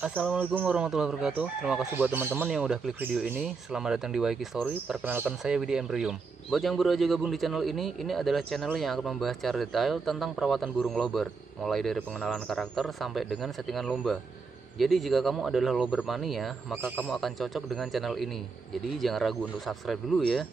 Assalamualaikum warahmatullahi wabarakatuh. Terima kasih buat teman-teman yang udah klik video ini. Selamat datang di Waiki Story. Perkenalkan saya Widi Embryum. Buat yang baru aja gabung di channel ini adalah channel yang akan membahas secara detail tentang perawatan burung lovebird, mulai dari pengenalan karakter sampai dengan settingan lomba. Jadi jika kamu adalah lovebird mania, maka kamu akan cocok dengan channel ini. Jadi jangan ragu untuk subscribe dulu ya.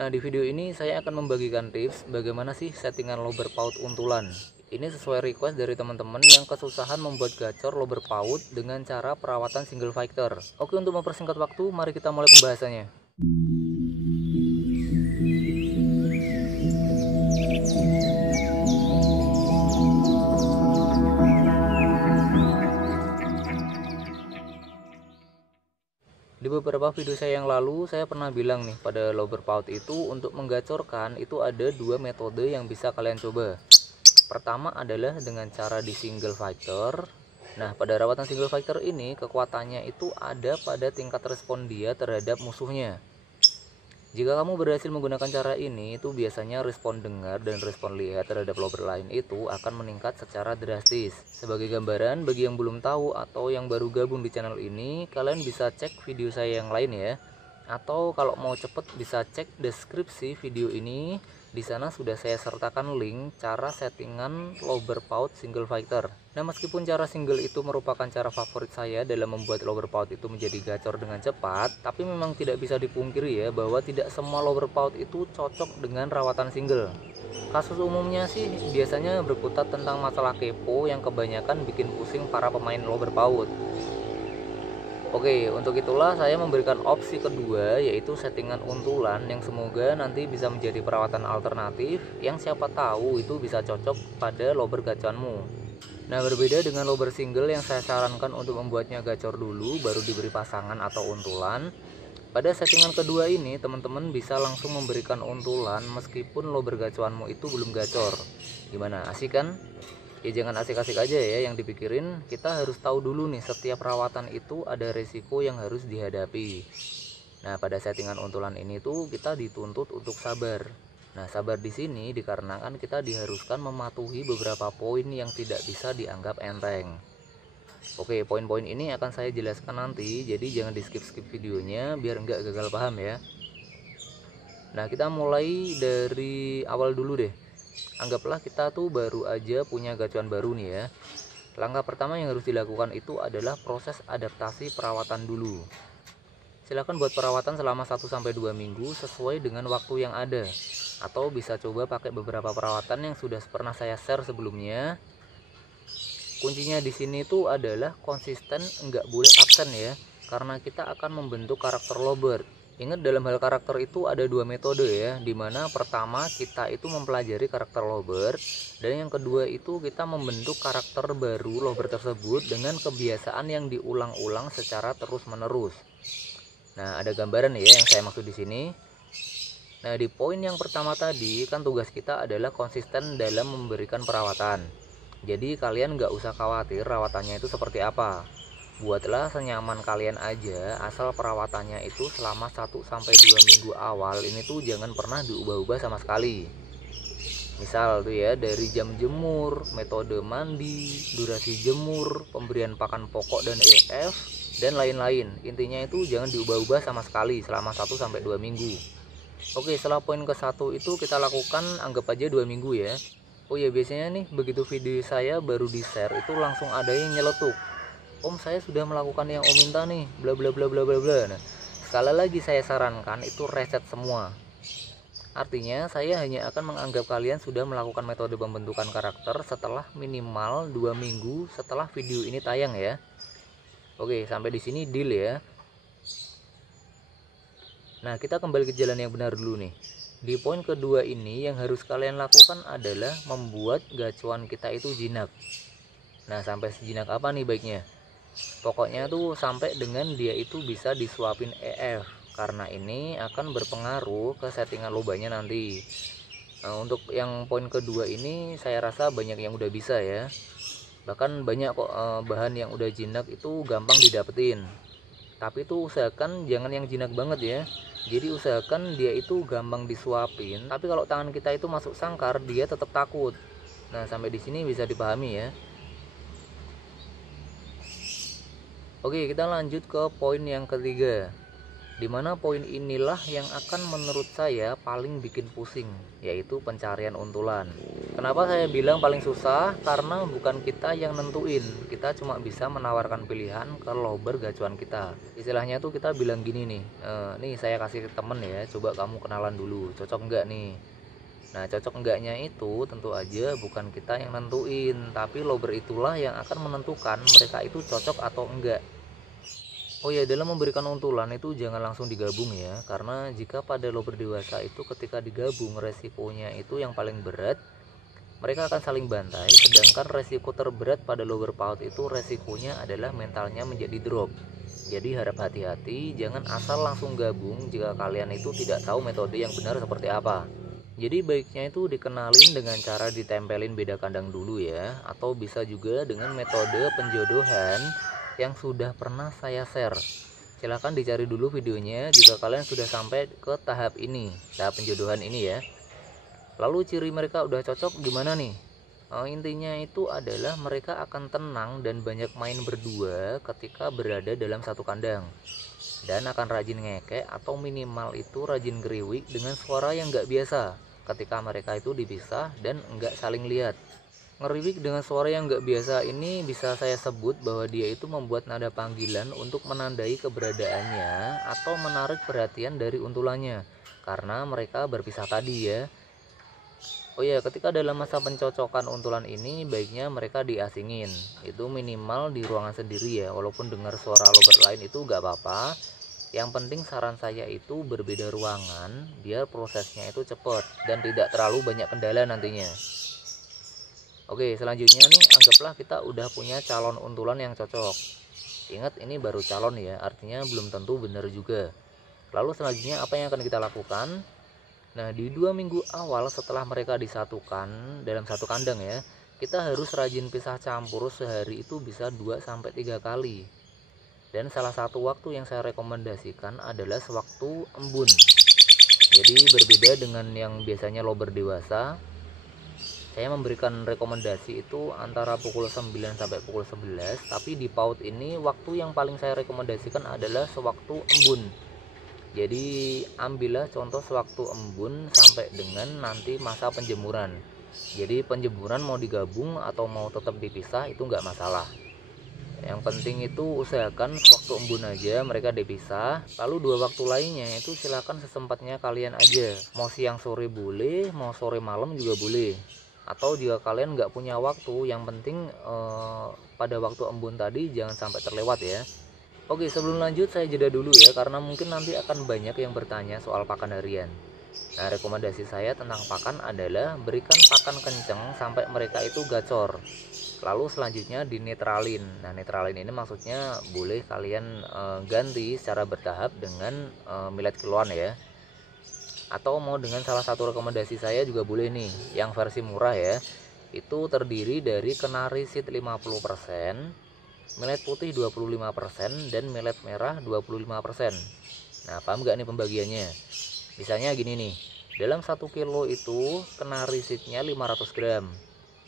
Nah, di video ini saya akan membagikan tips bagaimana sih settingan lovebird paut untulan. Ini sesuai request dari teman-teman yang kesusahan membuat gacor lovebird paut dengan cara perawatan single fighter. Oke, untuk mempersingkat waktu, mari kita mulai pembahasannya. Di beberapa video saya yang lalu, saya pernah bilang nih pada lovebird paut itu untuk menggacorkan itu ada dua metode yang bisa kalian coba. Pertama adalah dengan cara di single fighter. Nah, pada rawatan single fighter ini kekuatannya itu ada pada tingkat respon dia terhadap musuhnya. Jika kamu berhasil menggunakan cara ini, itu biasanya respon dengar dan respon lihat terhadap lovebird lain itu akan meningkat secara drastis. Sebagai gambaran, bagi yang belum tahu atau yang baru gabung di channel ini, kalian bisa cek video saya yang lain ya. Atau kalau mau cepet bisa cek deskripsi video ini. Di sana sudah saya sertakan link cara settingan lovebird paut single fighter. Nah, meskipun cara single itu merupakan cara favorit saya dalam membuat lovebird paut itu menjadi gacor dengan cepat, tapi memang tidak bisa dipungkiri ya bahwa tidak semua lovebird paut itu cocok dengan rawatan single. Kasus umumnya sih biasanya berkutat tentang masalah kepo yang kebanyakan bikin pusing para pemain lovebird paut. Oke, untuk itulah saya memberikan opsi kedua, yaitu settingan untulan yang semoga nanti bisa menjadi perawatan alternatif yang siapa tahu itu bisa cocok pada lovebird gacuanmu. Nah, berbeda dengan lovebird single yang saya sarankan untuk membuatnya gacor dulu baru diberi pasangan atau untulan. Pada settingan kedua ini teman-teman bisa langsung memberikan untulan meskipun lovebird gacuanmu itu belum gacor. Gimana, asik kan? Ya jangan asik-asik aja ya yang dipikirin, kita harus tahu dulu nih setiap perawatan itu ada resiko yang harus dihadapi. Nah, pada settingan untulan ini tuh kita dituntut untuk sabar. Nah, sabar di sini dikarenakan kita diharuskan mematuhi beberapa poin yang tidak bisa dianggap enteng. Oke, poin-poin ini akan saya jelaskan nanti, jadi jangan di skip-skip videonya biar nggak gagal paham ya. Nah, kita mulai dari awal dulu deh. Anggaplah kita tuh baru aja punya gacuan baru nih ya. Langkah pertama yang harus dilakukan itu adalah proses adaptasi perawatan dulu. Silakan buat perawatan selama 1-2 minggu sesuai dengan waktu yang ada. Atau bisa coba pakai beberapa perawatan yang sudah pernah saya share sebelumnya. Kuncinya di sini tuh adalah konsisten, nggak boleh absen ya. Karena kita akan membentuk karakter lovebird. Ingat, dalam hal karakter itu ada dua metode ya, dimana pertama kita itu mempelajari karakter lovebird, dan yang kedua itu kita membentuk karakter baru lovebird tersebut dengan kebiasaan yang diulang-ulang secara terus-menerus. Nah, ada gambaran ya yang saya maksud di sini. Nah, di poin yang pertama tadi kan tugas kita adalah konsisten dalam memberikan perawatan. Jadi kalian nggak usah khawatir rawatannya itu seperti apa. Buatlah senyaman kalian aja, asal perawatannya itu selama 1-2 minggu awal ini tuh jangan pernah diubah-ubah sama sekali. Misal tuh ya, dari jam jemur, metode mandi, durasi jemur, pemberian pakan pokok dan EF, dan lain-lain. Intinya itu jangan diubah-ubah sama sekali selama 1-2 minggu. Oke, setelah poin ke-1 itu kita lakukan anggap aja 2 minggu ya. Oh ya, biasanya nih begitu video saya baru di share itu langsung ada yang nyeletuk, "Om, saya sudah melakukan yang Om minta nih, bla bla bla bla bla bla." Nah, sekali lagi saya sarankan itu reset semua. Artinya saya hanya akan menganggap kalian sudah melakukan metode pembentukan karakter setelah minimal 2 minggu setelah video ini tayang ya. Oke, sampai di sini deal ya. Nah, kita kembali ke jalan yang benar dulu nih. Di poin kedua ini yang harus kalian lakukan adalah membuat gacuan kita itu jinak. Nah, sampai sejinak apa nih baiknya? Pokoknya tuh sampai dengan dia itu bisa disuapin EF, karena ini akan berpengaruh ke settingan lobanya nanti. Nah, untuk yang poin kedua ini saya rasa banyak yang udah bisa ya. Bahkan banyak kok bahan yang udah jinak itu gampang didapetin. Tapi tuh usahakan jangan yang jinak banget ya. Jadi usahakan dia itu gampang disuapin, tapi kalau tangan kita itu masuk sangkar dia tetap takut. Nah, sampai di sini bisa dipahami ya. Oke, kita lanjut ke poin yang ketiga, dimana poin inilah yang akan menurut saya paling bikin pusing, yaitu pencarian untulan. Kenapa saya bilang paling susah? Karena bukan kita yang nentuin, kita cuma bisa menawarkan pilihan ke lobber gacuan kita. Istilahnya tuh kita bilang gini nih, nih saya kasih ke temen ya, coba kamu kenalan dulu, cocok enggak nih. Nah, cocok enggaknya itu tentu aja bukan kita yang nentuin, tapi lobber itulah yang akan menentukan mereka itu cocok atau enggak. Oh ya, dalam memberikan untulan itu jangan langsung digabung ya, karena jika pada lobber dewasa itu ketika digabung resikonya itu yang paling berat, mereka akan saling bantai, sedangkan resiko terberat pada lobber paut itu resikonya adalah mentalnya menjadi drop. Jadi harap hati-hati, jangan asal langsung gabung jika kalian itu tidak tahu metode yang benar seperti apa. Jadi baiknya itu dikenalin dengan cara ditempelin beda kandang dulu ya, atau bisa juga dengan metode penjodohan yang sudah pernah saya share. Silahkan dicari dulu videonya jika kalian sudah sampai ke tahap ini, tahap penjodohan ini ya. Lalu ciri mereka udah cocok gimana nih? Intinya itu adalah mereka akan tenang dan banyak main berdua ketika berada dalam satu kandang, dan akan rajin ngekek atau minimal itu rajin geriwik dengan suara yang nggak biasa ketika mereka itu dipisah dan nggak saling lihat. Ngeriwik dengan suara yang nggak biasa ini bisa saya sebut bahwa dia itu membuat nada panggilan untuk menandai keberadaannya atau menarik perhatian dari untulannya karena mereka berpisah tadi ya. Oh ya, ketika dalam masa pencocokan untulan ini baiknya mereka diasingin. Itu minimal di ruangan sendiri ya, walaupun dengar suara lobber lain itu nggak apa-apa. Yang penting saran saya itu berbeda ruangan biar prosesnya itu cepat dan tidak terlalu banyak kendala nantinya. Oke, selanjutnya nih anggaplah kita udah punya calon untulan yang cocok. Ingat ini baru calon ya, artinya belum tentu benar juga. Lalu selanjutnya apa yang akan kita lakukan? Nah, di 2 minggu awal setelah mereka disatukan dalam satu kandang ya, kita harus rajin pisah campur sehari itu bisa 2-3 kali. Dan salah satu waktu yang saya rekomendasikan adalah sewaktu embun. Jadi berbeda dengan yang biasanya lobber dewasa, saya memberikan rekomendasi itu antara pukul 9 sampai pukul 11, tapi di PAUD ini waktu yang paling saya rekomendasikan adalah sewaktu embun. Jadi ambillah contoh sewaktu embun sampai dengan nanti masa penjemuran. Jadi penjemuran mau digabung atau mau tetap dipisah itu nggak masalah. Yang penting itu usahakan waktu embun aja mereka dipisah. Lalu 2 waktu lainnya itu silakan sesempatnya kalian aja. Mau siang sore boleh, mau sore malam juga boleh. Atau jika kalian nggak punya waktu, yang penting pada waktu embun tadi jangan sampai terlewat ya. Oke, sebelum lanjut saya jeda dulu ya, karena mungkin nanti akan banyak yang bertanya soal pakan harian. Nah, rekomendasi saya tentang pakan adalah berikan pakan kenceng sampai mereka itu gacor. Lalu selanjutnya dinetralin. Nah, netralin ini maksudnya boleh kalian ganti secara bertahap dengan millet kiloan ya. Atau mau dengan salah satu rekomendasi saya juga boleh nih, yang versi murah ya. Itu terdiri dari kenari seed 50%, millet putih 25%, dan millet merah 25%. Nah, paham nggak nih pembagiannya? Misalnya gini nih, dalam 1 kilo itu kenari seednya 500 gram,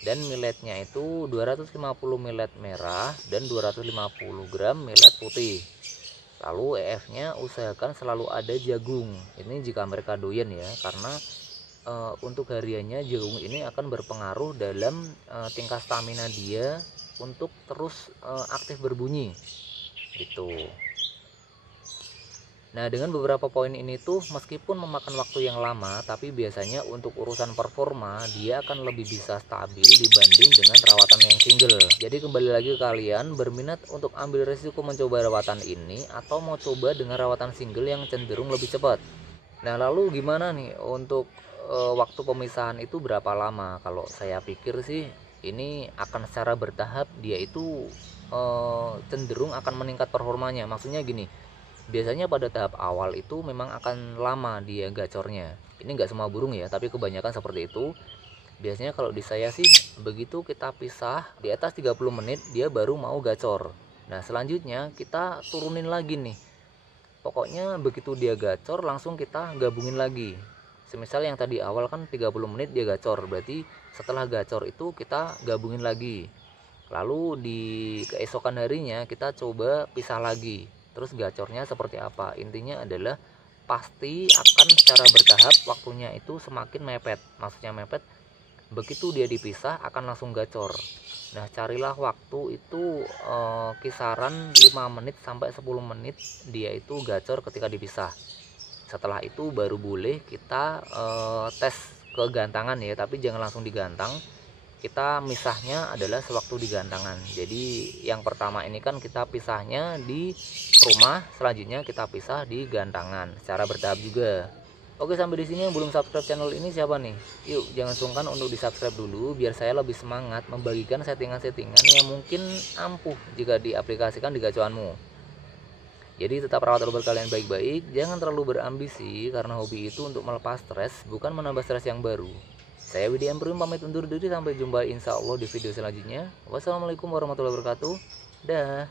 dan milletnya itu 250 millet merah dan 250 gram millet putih. Lalu EF-nya usahakan selalu ada jagung. Ini jika mereka doyan ya, karena untuk hariannya jagung ini akan berpengaruh dalam tingkat stamina dia untuk terus aktif berbunyi gitu. Nah, dengan beberapa poin ini tuh meskipun memakan waktu yang lama, tapi biasanya untuk urusan performa dia akan lebih bisa stabil dibanding dengan rawatan yang single. Jadi kembali lagi ke kalian berminat untuk ambil resiko mencoba rawatan ini atau mau coba dengan rawatan single yang cenderung lebih cepat. Nah, lalu gimana nih untuk waktu pemisahan itu berapa lama? Kalau saya pikir sih ini akan secara bertahap dia itu cenderung akan meningkat performanya. Maksudnya gini, biasanya pada tahap awal itu memang akan lama dia gacornya. Ini nggak semua burung ya, tapi kebanyakan seperti itu. Biasanya kalau di saya sih begitu kita pisah di atas 30 menit dia baru mau gacor. Nah, selanjutnya kita turunin lagi nih. Pokoknya begitu dia gacor langsung kita gabungin lagi. Semisal yang tadi awal kan 30 menit dia gacor, berarti setelah gacor itu kita gabungin lagi. Lalu di keesokan harinya kita coba pisah lagi. Terus gacornya seperti apa? Intinya adalah pasti akan secara bertahap waktunya itu semakin mepet. Maksudnya mepet, begitu dia dipisah akan langsung gacor. Nah, carilah waktu itu kisaran 5 menit sampai 10 menit dia itu gacor ketika dipisah. Setelah itu baru boleh kita tes kegantangan ya, tapi jangan langsung digantang. Kita misahnya adalah sewaktu digantangan. Jadi yang pertama ini kan kita pisahnya di rumah, selanjutnya kita pisah di gantangan secara bertahap juga. Oke, sampai di sini yang belum subscribe channel ini siapa nih? Yuk, jangan sungkan untuk di subscribe dulu biar saya lebih semangat membagikan settingan-settingan yang mungkin ampuh jika diaplikasikan di gacuanmu. Jadi tetap rawat rubber kalian baik-baik, jangan terlalu berambisi karena hobi itu untuk melepas stres, bukan menambah stres yang baru. Saya Widhi Emprim pamit undur diri, sampai jumpa insya Allah di video selanjutnya. Wassalamualaikum warahmatullahi wabarakatuh. Dah.